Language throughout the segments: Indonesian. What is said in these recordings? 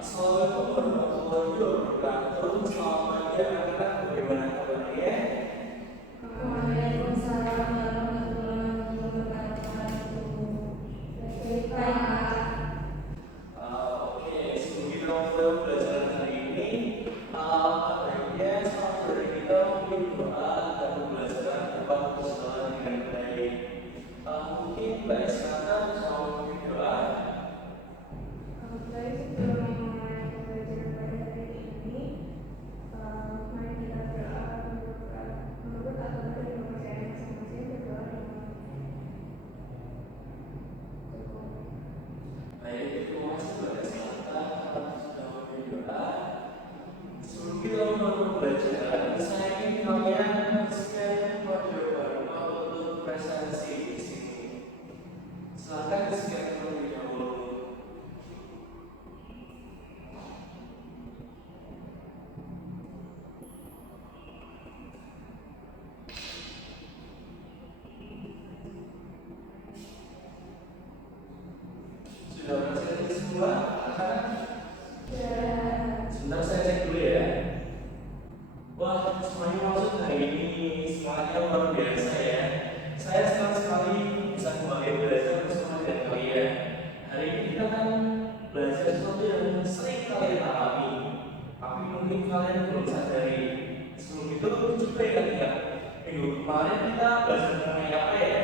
Assalamualaikum warahmatullahi wabarakatuh. Selamat pagi anak-anak, bagaimana kabarnya? Waalaikumsalam warahmatullahi wabarakatuh. Baik, Pak. Oke, sebelum kita mulai pelajaran hari ini, baiknya saudara kita mungkin doa dan pembelajaran dapat berjalan dengan baik. Mungkin Mbak silakan mau memimpin doa. Baik, sebelum memulai pembelajaran pada hari ini, mari kita berdoa menurut aturan dan kepercayaan masing-masing, berdoa dengan cukup. Baik, terima kasih Mbak silakan sudah memimpin doa. Sebelum kita mulai pembelajaran, saya ingin kalian scan kode barcode untuk presentasi di sini. Silakan scan terlebih dahulu. Sudah presentasi semua? Sebentar saya cek dulu ya. Wah, semuanya masuk hari ini, semuanya luar biasa ya. Saya senang sekali bisa kembali belajar bersama dengan kalian. Hari ini kita akan belajar sesuatu yang sering kalian alami, tapi mungkin kalian belum sadari. Sebelum itu, coba ingat minggu kemarin kita belajar mengenai apa ya?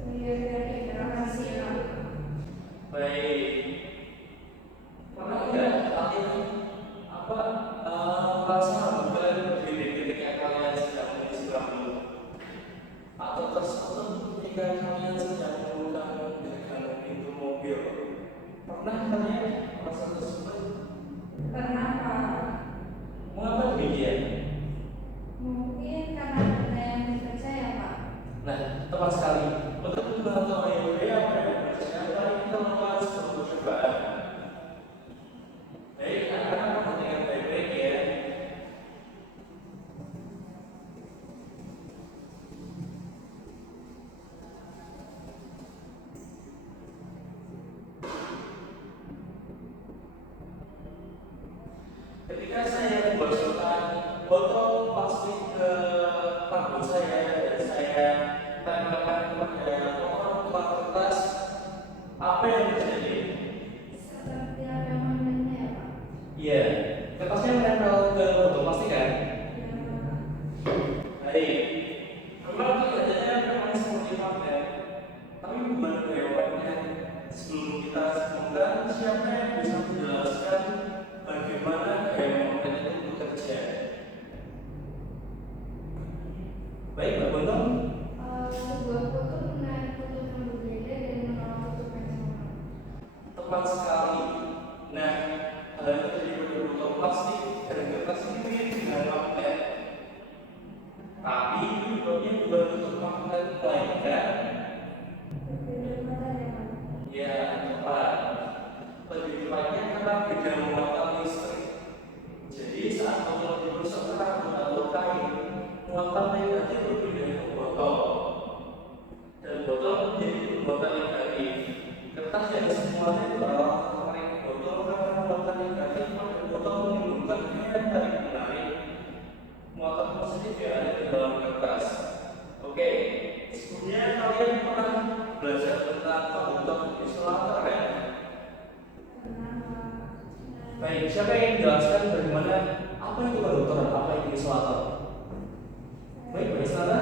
Interaksi. Baik. Pernah nggak kalian merasa bukan berdiri ketika kalian sedang mengisi waktu atau tersentuh ketika kalian sedang membuka gagang pintu mobil? Pernah kalian merasa tersebut? Pernah, Pak? Mengapa demikian? Mungkin karena ada yang dipercaya, Pak. Nah, tepat sekali. Untuk mengetahui apa yang percaya, kita melakukan sebuah percobaan. Baik, anak-anak perhatikan baik-baik ya. Ketika saya membosokkan botol plastik ke rambut saya dan saya tempelkan kepada kotak kertas, apa yang terjadi? Seperti ada magnetnya, ya, Pak. Iya, kertasnya menempel ke botol plastik kan? Ya, Pak. Baik, memang kelihatannya memang seperti magnet, tapi bukan kayak magnet. Sebelum kita sebutkan, siapa yang bisa menjelaskan bagaimana gaya magnet itu bekerja? Baik, Mbak Bontong. Sebuah kutub menarik kutub yang berbeda dan menolak kutub yang sama. Tepat sekali. Nah, hal yang terjadi pada botol plastik dan kertas ini mirip dengan magnet. Tapi bentuknya bukan bentuk magnet melainkan Berbeda mata, ya, Pak. ya tepat. Lebih tepatnya karena beda muatan listrik. Jadi saat botol ditusuk ke rambut atau kain, muatan negatif berpindah ke botol dan botol menjadi muatan negatif. Kertas yang semuanya itu adalah tertarik ke botol karena muatan negatif pada botol menimbulkan gaya tarik menarik. Muatan positif yang ada di dalam kertas. Oke, sebelumnya kalian pernah belajar tentang konduktor isolator kan? Pernah, Pak. Baik, siapa yang menjelaskan bagaimana apa itu konduktor dan apa itu isolator? Baik, Mbak Istana.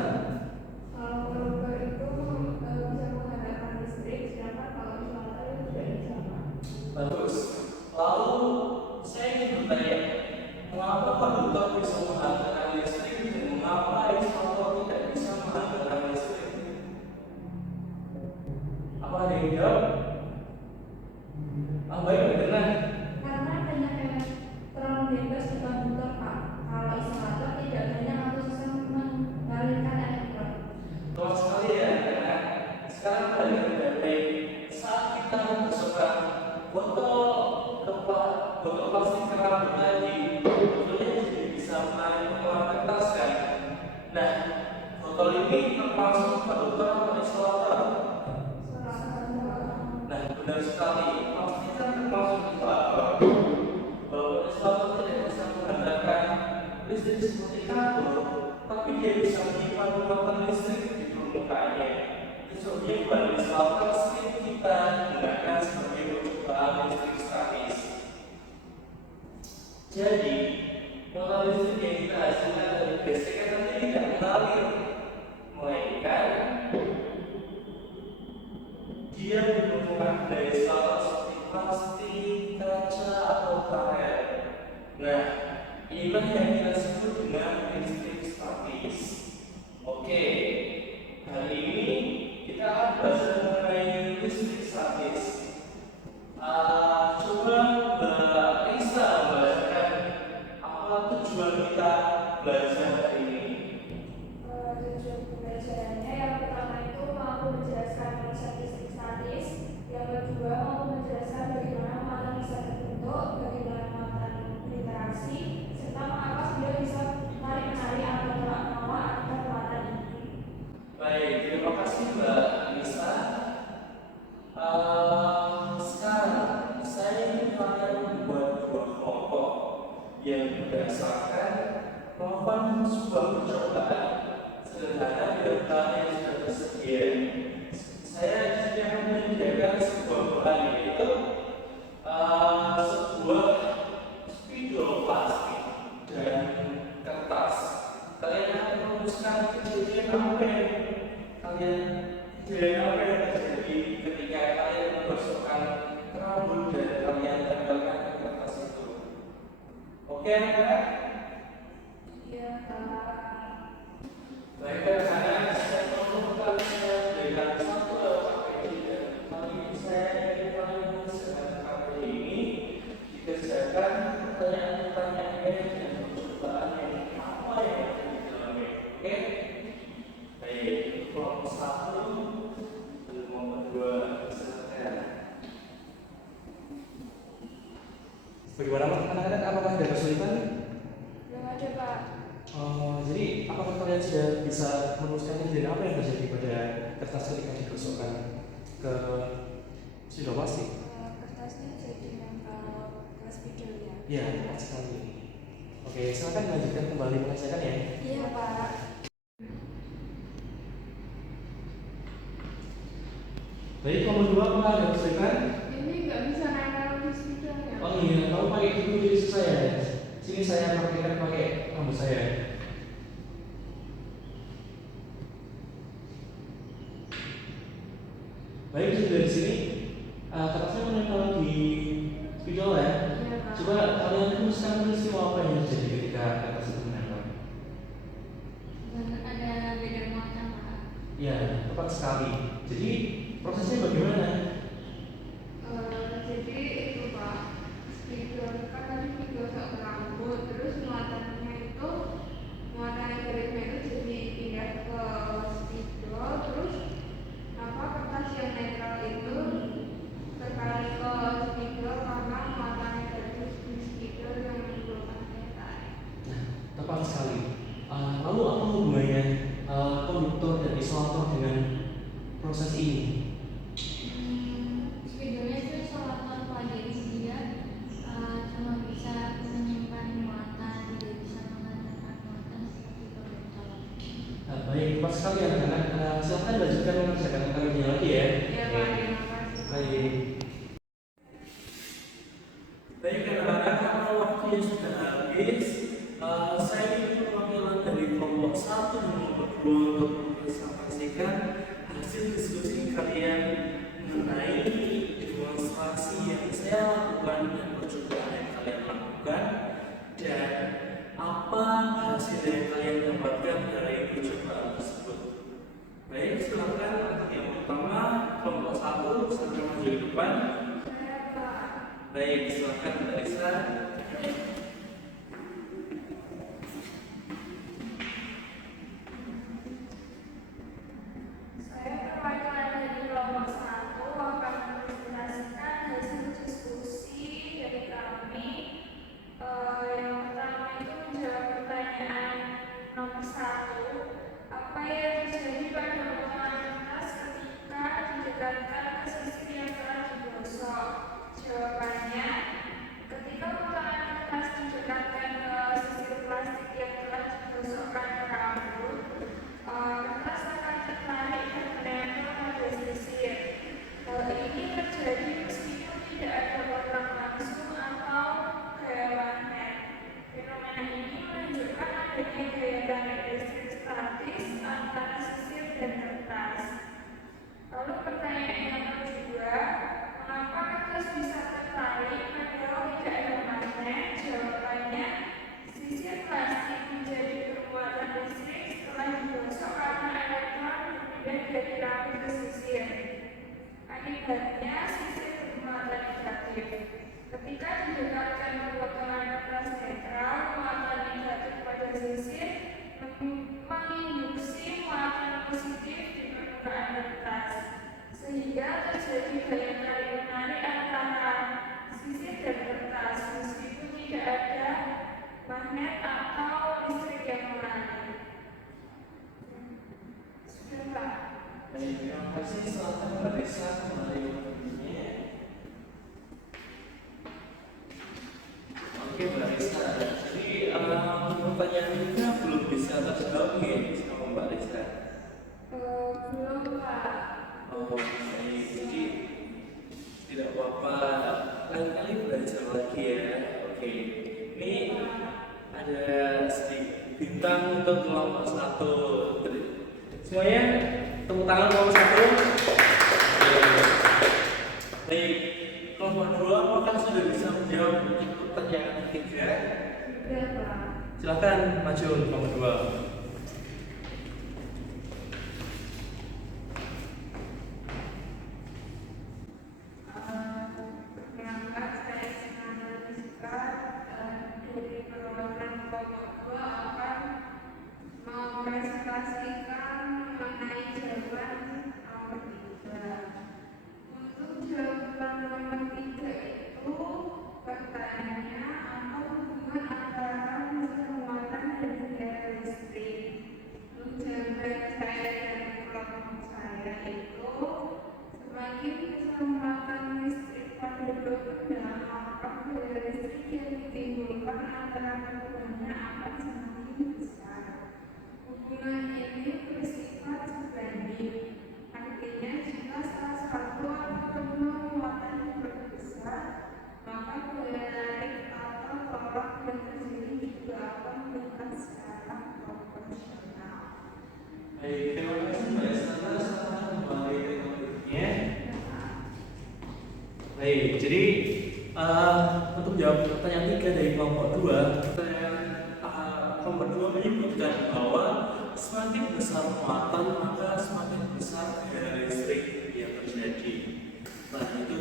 Kalau konduktor itu bisa menghantarkan listrik, sedangkan kalau isolator itu tidak bisa, Pak. Bagus. Lalu saya ingin bertanya, mengapa konduktor bisa menghantarkan listrik dan mengapa isolator tidak bisa menghantarkan listrik? Apa ada yang jawab? Baik, benar. Karena banyak elektron bebas di konduktor, Pak. Kalau isolator tidak banyak atau susah mengalirkan elektron. Tepat sekali ya, anak-anak. Sekarang perhatikan baik-baik. Saat kita memasukkan botol plastik ke rambut tadi, botolnya jadi bisa menarik potongan kertas kan? Nah, botol ini termasuk konduktor atau isolator? Nah, benar sekali. Pastikan jadi seperti kabel, tapi dia bisa menyimpan muatan listrik di permukaannya. Itu menyimpan misalkan listrik kita gunakan sebagai percobaan listrik statis. Jadi, muatan listrik yang kita hasilkan dari gesekan nanti tidak mengalir, melainkan dia menemukan daya salah seperti plastik, kaca, atau karet. Nah, inilah yang kita sebut dengan listrik statis. Oke, hari ini kita akan belajar mengenai listrik statis. Coba Mbak Lisa membacakan apa tujuan kita belajar hari ini. Tujuan pembelajarannya yang pertama itu mampu menjelaskan konsep listrik statis, yang kedua mampu menjelaskan bagaimana muatan bisa terbentuk, bagaimana muatan berinteraksi, serta mengapa dia bisa menarik-menarik atau menolak akibat muatan ini. Baik, terima kasih Mbak Lisa. Sekarang saya ingin kalian membuat dua kelompok yang berdasarkan melakukan sebuah percobaan sederhana di depan yang sudah tersedia. Saya di sini akan menyediakan sebuah bahan, yaitu sebuah spidol plastik dan kertas. Kalian akan merumuskan kejadian apa yang terjadi ketika kalian menggosokkan rambut dan kalian tempelkan ke kertas itu. Oke, anak-anak? Iya, Pak. Baik, anak-anak, saya mau kalian berikan satu KPI, dan kali ini saya ingin kalian menyelesaikan KPI ini dikerjakan pertanyaan-pertanyaannya dan percobaan yang apa yang ada di dalamnya. Oke? Baik, kelompok 1, kelompok 2, silakan. Bagaimana anak-anak, apakah ada kesulitan? Belum ada, Pak. Jadi apakah kalian sudah bisa menuliskan kejadian apa yang terjadi pada kertas ketika digosokkan ke spidol plastik? Kertasnya jadi nempel ke spidol ya? Ya, tepat sekali. Oke, silakan lanjutkan kembali mengerjakan ya. Iya, Pak. Baik, kelompok 2, apakah ada kesulitan? Ini nggak bisa nempel di spidol ya? Oh iya, kamu pakai dulu di saya. Sini saya pakai rambut saya. Baik, sudah dari sini kertasnya menempel di spidol ya. Iya, Pak. Coba kalian rumuskan peristiwa apa yang terjadi ketika kertas itu menempel. Ada beda muatan, Pak. Ya, tepat sekali. Jadi prosesnya bagaimana? Jadi itu, Pak, spidol kan tadi digosok ke rambut, terus muatannya itu muatan elektriknya itu jadi pindah ke spidol, terus kertas yang netral itu terkali ke spidol karena muatan negatif di spidol yang menimbulkan tetesan. Nah, tepat sekali. Lalu apa hubungannya konduktor dan isolator dengan proses ini? Spidolnya itu isolator, Pak, jadi dia cuma bisa menyimpan muatan, tidak bisa menghantarkan muatan seperti konduktor. Nah, baik, tepat sekali anak-anak. Silakan lanjutkan mengerjakan kalian lagi ya. Iya, Pak, terima kasih. Baik. Baik, anak-anak, karena waktunya sudah habis, saya ingin perwakilan dari kelompok 1 dan kelompok 2 untuk mempresentasikan hasil diskusi kalian mengenai demonstrasi yang saya lakukan dan percobaan yang kalian lakukan, dan apa hasil yang kalian dapatkan dari percobaan tersebut. Baik, silakan untuk yang pertama kelompok 1 sampai maju di depan. Baik, silakan Mbak Lisa. Saya perwakilan dari kelompok 1 akan mempresentasikan hasil diskusi dari kami. Yang pertama itu menjawab pertanyaan nomor 1. Apa yang terjadi pada potongan kertas ketika didekatkan ke sisi yang telah digosok? Jawabannya Ketika didekatkan potongan kertas netral, muatan negatif pada sisir menginduksi muatan positif di permukaan kertas, sehingga terjadi gaya tarik menarik antara sisir dan kertas meskipun tidak ada magnet atau listrik yang menarik. Sudah Pak? Baik, terima kasih. Silakan Mbak Risa kembali ke videonya. Oke Mbak Risa, jadi pertanyaan kita belum bisa terjawab ya sama Mbak Risa. Belum Pak. Oh, baik. Jadi tidak apa-apa. Lain-kali belajar lagi ya. Oke. Ini ada sedikit bintang untuk kelompok 1. Semuanya tepuk tangan kelompok 1. Baik, kelompok 2 apakah sudah bisa menjawab pertanyaan ketiga? Sudah Pak. Silakan maju kelompok 2. Perkenalkan, saya Ismail Rizka dari perwakilan kelompok 2 akan mempresentasikan mengenai jawaban nomor 3. Untuk jawaban nomor 3 itu pertanyaannya apa hubungan antara mesin muatan dan gaya listrik. Untuk jawaban saya dan kelompok saya itu semakin keselamatan listrik pada blok rendah, maka gaya listrik yang ditimbulkan antara keduanya akan semakin besar. Hubungan ini bersifat sebanding. Artinya jika salah satu atau kedua muatan berbesar, maka gaya tarik atau tolak yang terjadi juga akan meningkat secara proporsional. Baik, terima kasih Mbak Estana. Selamat kembali ke topiknya. Baik, jadi untuk jawab pertanyaan 3 dari kelompok 2, kelompok 2 menyebutkan bahwa semakin besar muatan maka semakin besar gaya listrik yang terjadi. Nah, itu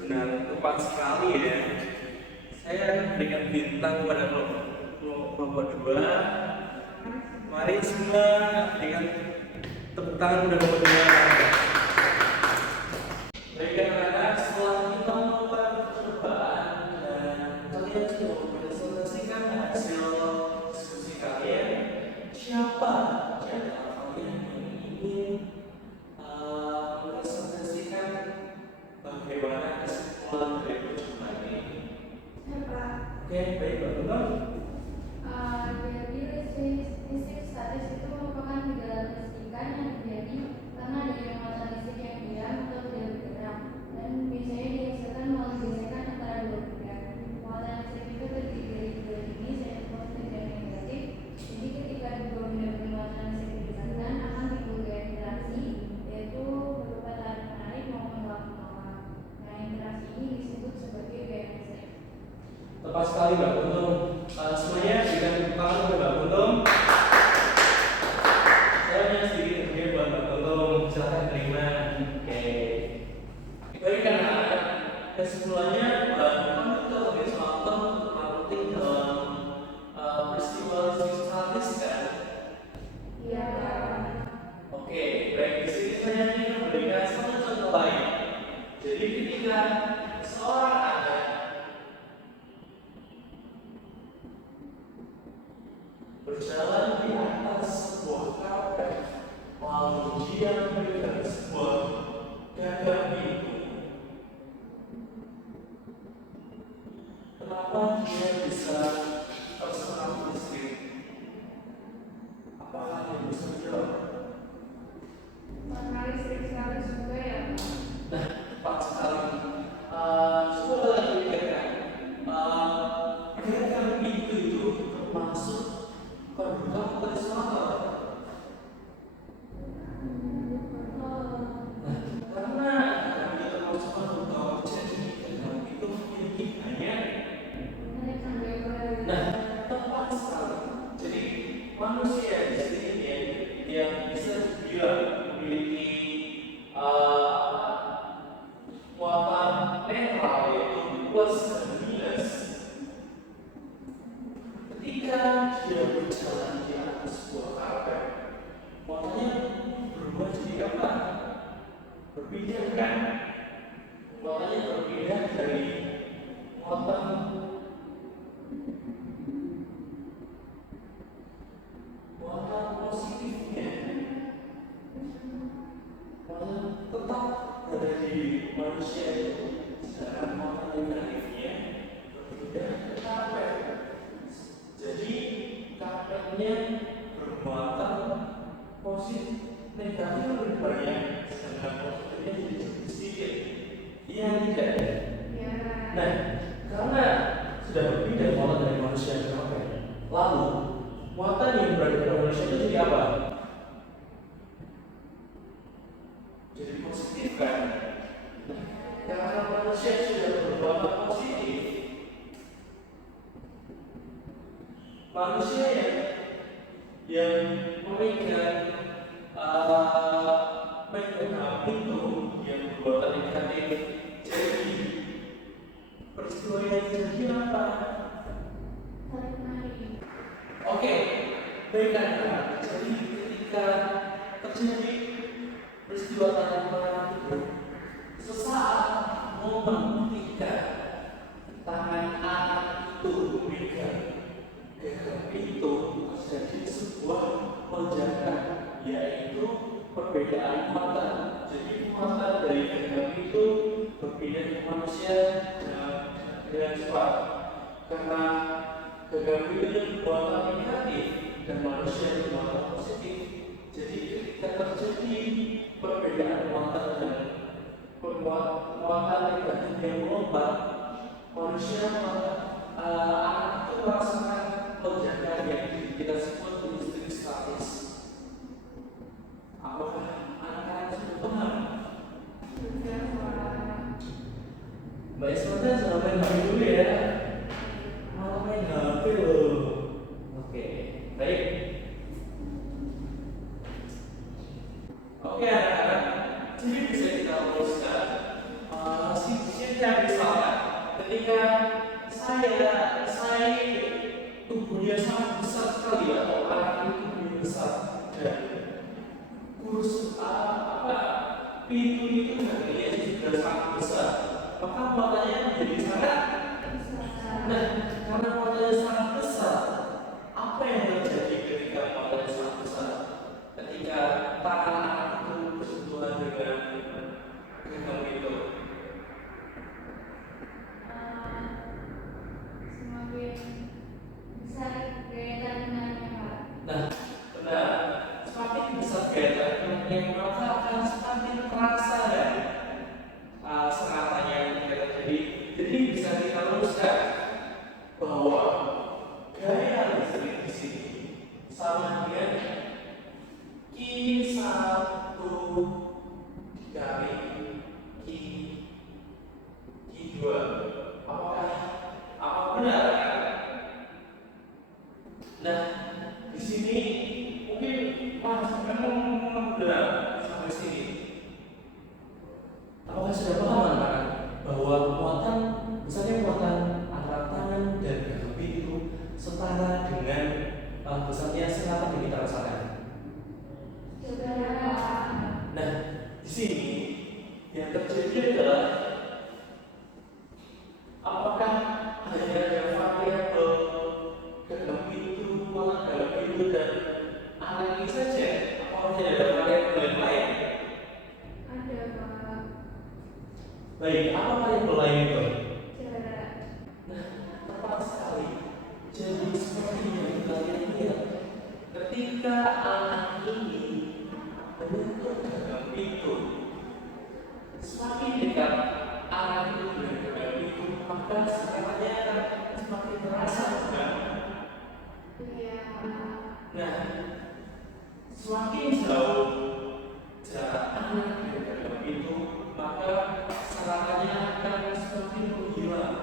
benar tepat sekali ya. Saya akan berikan bintang kepada kelompok 2. Mari semua berikan tepuk tangan kepada kelompok 2. Baik anak-anak, setelah kita melakukan percobaan dan kalian sudah mempresentasikan hasil diskusi kalian, siapa di antara kalian yang ingin mempresentasikan bagaimana kesimpulan dari percobaan ini? Siapa? Oke, baik Mbak Guntur. Jadi listrik statis itu merupakan gejala kelistrikan yang terjadi karena adanya muatan listrik yang diam atau tidak bergerak, dan biasanya dihasilkan melalui gesekan antara dua benda. Muatan listrik itu terdiri dari dua jenis, yaitu positif dan negatif. Jadi ketika dua benda bermuatan listrik berdekatan akan timbul gaya interaksi, yaitu berupa tarik menarik maupun tolak menolak. Nah, interaksi ini disebut sebagai gaya listrik. Tepat sekali Mbak Guntur. Semuanya berikan tepuk tangan kepada Mbak Guntur. Saya punya sedikit hadiah buat Mbak Guntur. Silahkan terima. Oke. Baik anak-anak, kesimpulannya Mbak Guntur itu sebagai contoh penting dalam peristiwa listrik statis kan? Iya. Oke, baik. Di sini saya ingin memberikan satu contoh lain. Jadi ketika seorang anak berjalan di atas sebuah karpet, lalu dia memegang sebuah gagang pintu. Kenapa dia bisa terserang listrik? Apakah dia bisa menjawab? Karena listrik statis juga ya Pak. Nah, tepat sekali. Coba lagi pikirkan. Gagang pintu itu termasuk konduktор atau isolator? Nah, karena kita termasuk konduktor, jadi gagang itu memiliki banyak. Nah, tepat plus dan minus, ketika dia berjalan di atas sebuah karpet, muatannya berubah jadi apa? Berpindah kan? Muatannya berpindah dari muatan positifnya, muatan tetap berada di manusia itu, sedangkan muatan negatifnya berpindah ke karpet. Jadi karpetnya bermuatan positif, negatif lebih banyak, sedangkan positifnya jadi sedikit. Iya tidak? Ya. Nah, karena sudah berpindah muatan dari manusia ke karpet, lalu muatan yang berada pada manusia itu jadi apa? Jadi positif kan? Karena manusia sudah bermuatan positif, manusia yang memegang pintu yang bermuatan negatif, jadi peristiwa yang terjadi apa? Tarik menarik. Oke, baiklah. Jadi ketika terjadi peristiwa tarik menarik itu, sesaat momen ketika tangan anak itu memegang gagang pintu, terjadi sebuah lonjakan, yaitu perbedaan muatan. Jadi muatan dari gagang pintu berpindah ke manusia dengan cepat, karena gagang pintu yang bermuatan negatif dan manusia yang bermuatan positif. Jadi ketika terjadi perbedaan muatan dan muatan negatif yang melompat, manusia anak itu merasakan lonjakan yang kita sebut listrik statis. Apakah anak-anak sudah paham? Sudah, Pak. Mbak Ismata jangan main HP dulu ya. Malah main HP loh. Oke, baik. Oke anak-anak, jadi bisa kita luruskan. Misalnya ketika saya tubuhnya sangat besar sekali, atau anak itu tubuhnya besar dan kurus pintu itu harganya juga sangat besar, maka muatannya menjadi sangat. Nah, karena muatannya sangat besar, apa yang terjadi ketika muatannya sangat besar? Ketika tangan anak itu bersentuhan dengan gagang itu, Semakin besar gaya tarik menariknya, Pak. nah, benar. Semakin besar gaya tariknya, maka akan semakin terasa ya seratannya yang terjadi. Jadi bisa kita luruskan bahwa gaya listrik di sini sama dengan Q1 dikali Q2. Apakah benar? Nah, di sini mungkin memang benar sampai sini. Apakah sudah paham anak-anak bahwa muatan, misalnya muatan antara tangan dan gagang pintu setara dengan besarnya seratan yang kita rasakan? Sudah, Pak. Nah, di sini yang terjadi adalah apakah hanya ada variabel gagang pintu, muatan gagang pintu dan anak ini saja? Apakah tidak ada variabel yang lain? Ada, Pak. Baik, apa variabel lain itu? Jarak. Nah, tepat sekali. Jadi seperti yang kalian lihat, ketika anak ini membentuk gagang pintu, semakin dekat anak itu dengan gagang pintu, maka serangannya akan semakin terasa, bukan? Iya. Nah, semakin jauh jarak anak dengan gagang pintu, maka serangannya akan semakin menghilang,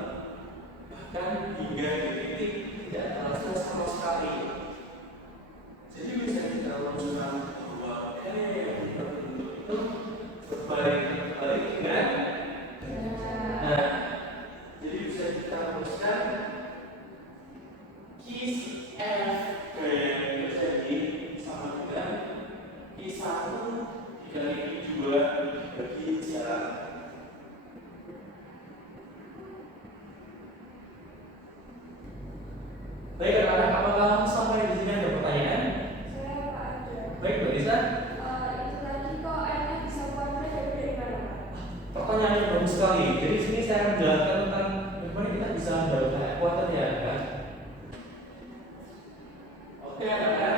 bahkan hingga di titik tidak terasa sama sekali. Jadi bisa kita rumuskan bahwa gaya yang terbentuk itu berbalik dengan. Nah, jadi Baik anak-anak, apakah sampai di sini ada pertanyaan? Saya Pak ada. Baik, Mbak Lisa. Itu tadi kok airnya bisa keluar dari mana, Pak? Pertanyaan yang bagus sekali. Jadi di sini saya akan menjelaskan tentang bagaimana kita bisa mendapatkan air water ya, kan? Oke, anak-anak.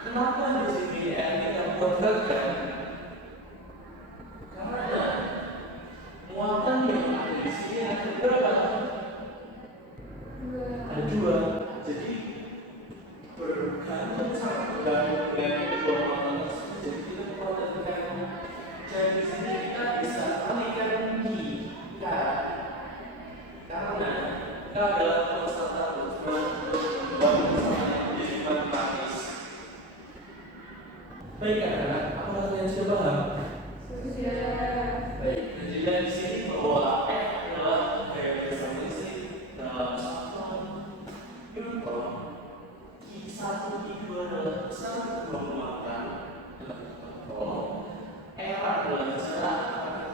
Kenapa di sini air kita water kan? Karena muatan yang ada di sini ada berapa? Ada dua. Jadi bergantung sangat bergantung dengan kedua muatan tersebut. Jadi kita memperhatikan. Jadi di sini kita bisa alihkan jika karena K adalah konstanta berubah menjadi matematis. Baik anak-anak, apakah kalian sudah paham? Sudah. Baik, jadi dari sini bahwa F adalah gaya besar listrik dalam satu newton, Q1, Q2 adalah besar kedua muatan dalam satu R adalah jarak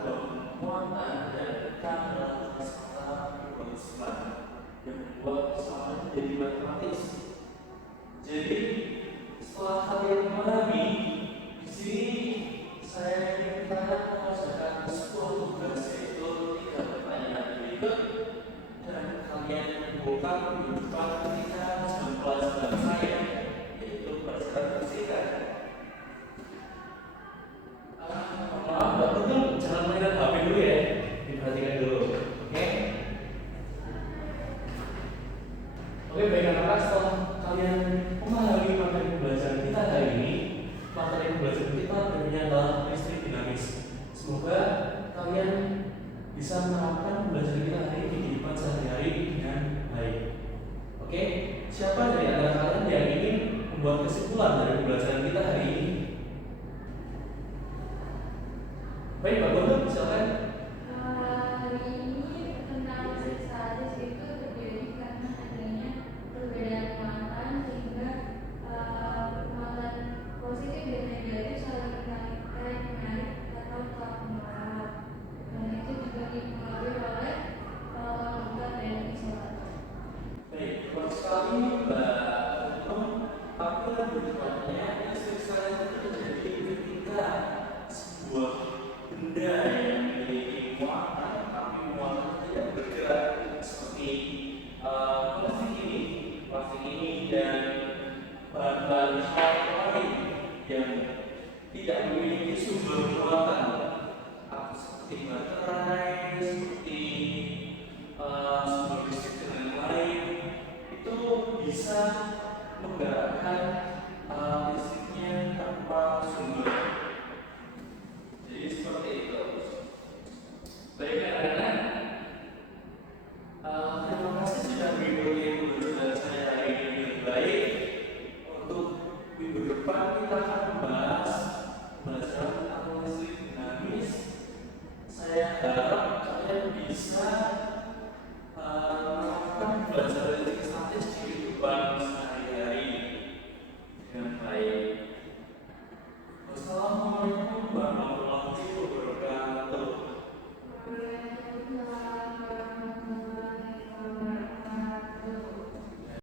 kedua muatan dan K adalah konstanta berubah yang membuat sama menjadi matematis. Jadi setelah kalian memahami di sini saya ingin kalian mengerjakan sebuah tugas yaitu 3 pertanyaan berikut dan kalian kumpulkan kehidupan ketika dalam pelajaran saya yaitu pelajaran fisika. Maaf, Mbak Putri, jangan mainan HP dulu ya, diperhatikan dulu, oke? Oke, baik anak-anak, setelah kalian memahami materi pembelajaran kita hari ini, materi pembelajaran kita tentunya adalah listrik dinamis. Semoga kalian bisa menerapkan pembelajaran kita hari ini di kehidupan sehari-hari dengan baik. Oke, siapa dari antara kalian yang ingin membuat kesimpulan dari pembelajaran kita hari ini? Baik, Pak Bono, silakan. Hari ini tentang listrik statis itu terjadi karena adanya perbedaan muatan sehingga muatan positif dan negatif saling menarik atau tolak menolak. Dan itu juga dipengaruhi oleh logam dan isolator. Baik, bagus sekali Mbak Bono. Apa tujuannya listrik statis itu terjadi ketika sebuah benda yang memiliki muatan tapi muatan tidak bergerak seperti plastik ini dan bahan-bahan lain yang tidak memiliki sumber muatan seperti baterai, seperti sumber listrik dan lain-lain itu bisa menggerakkan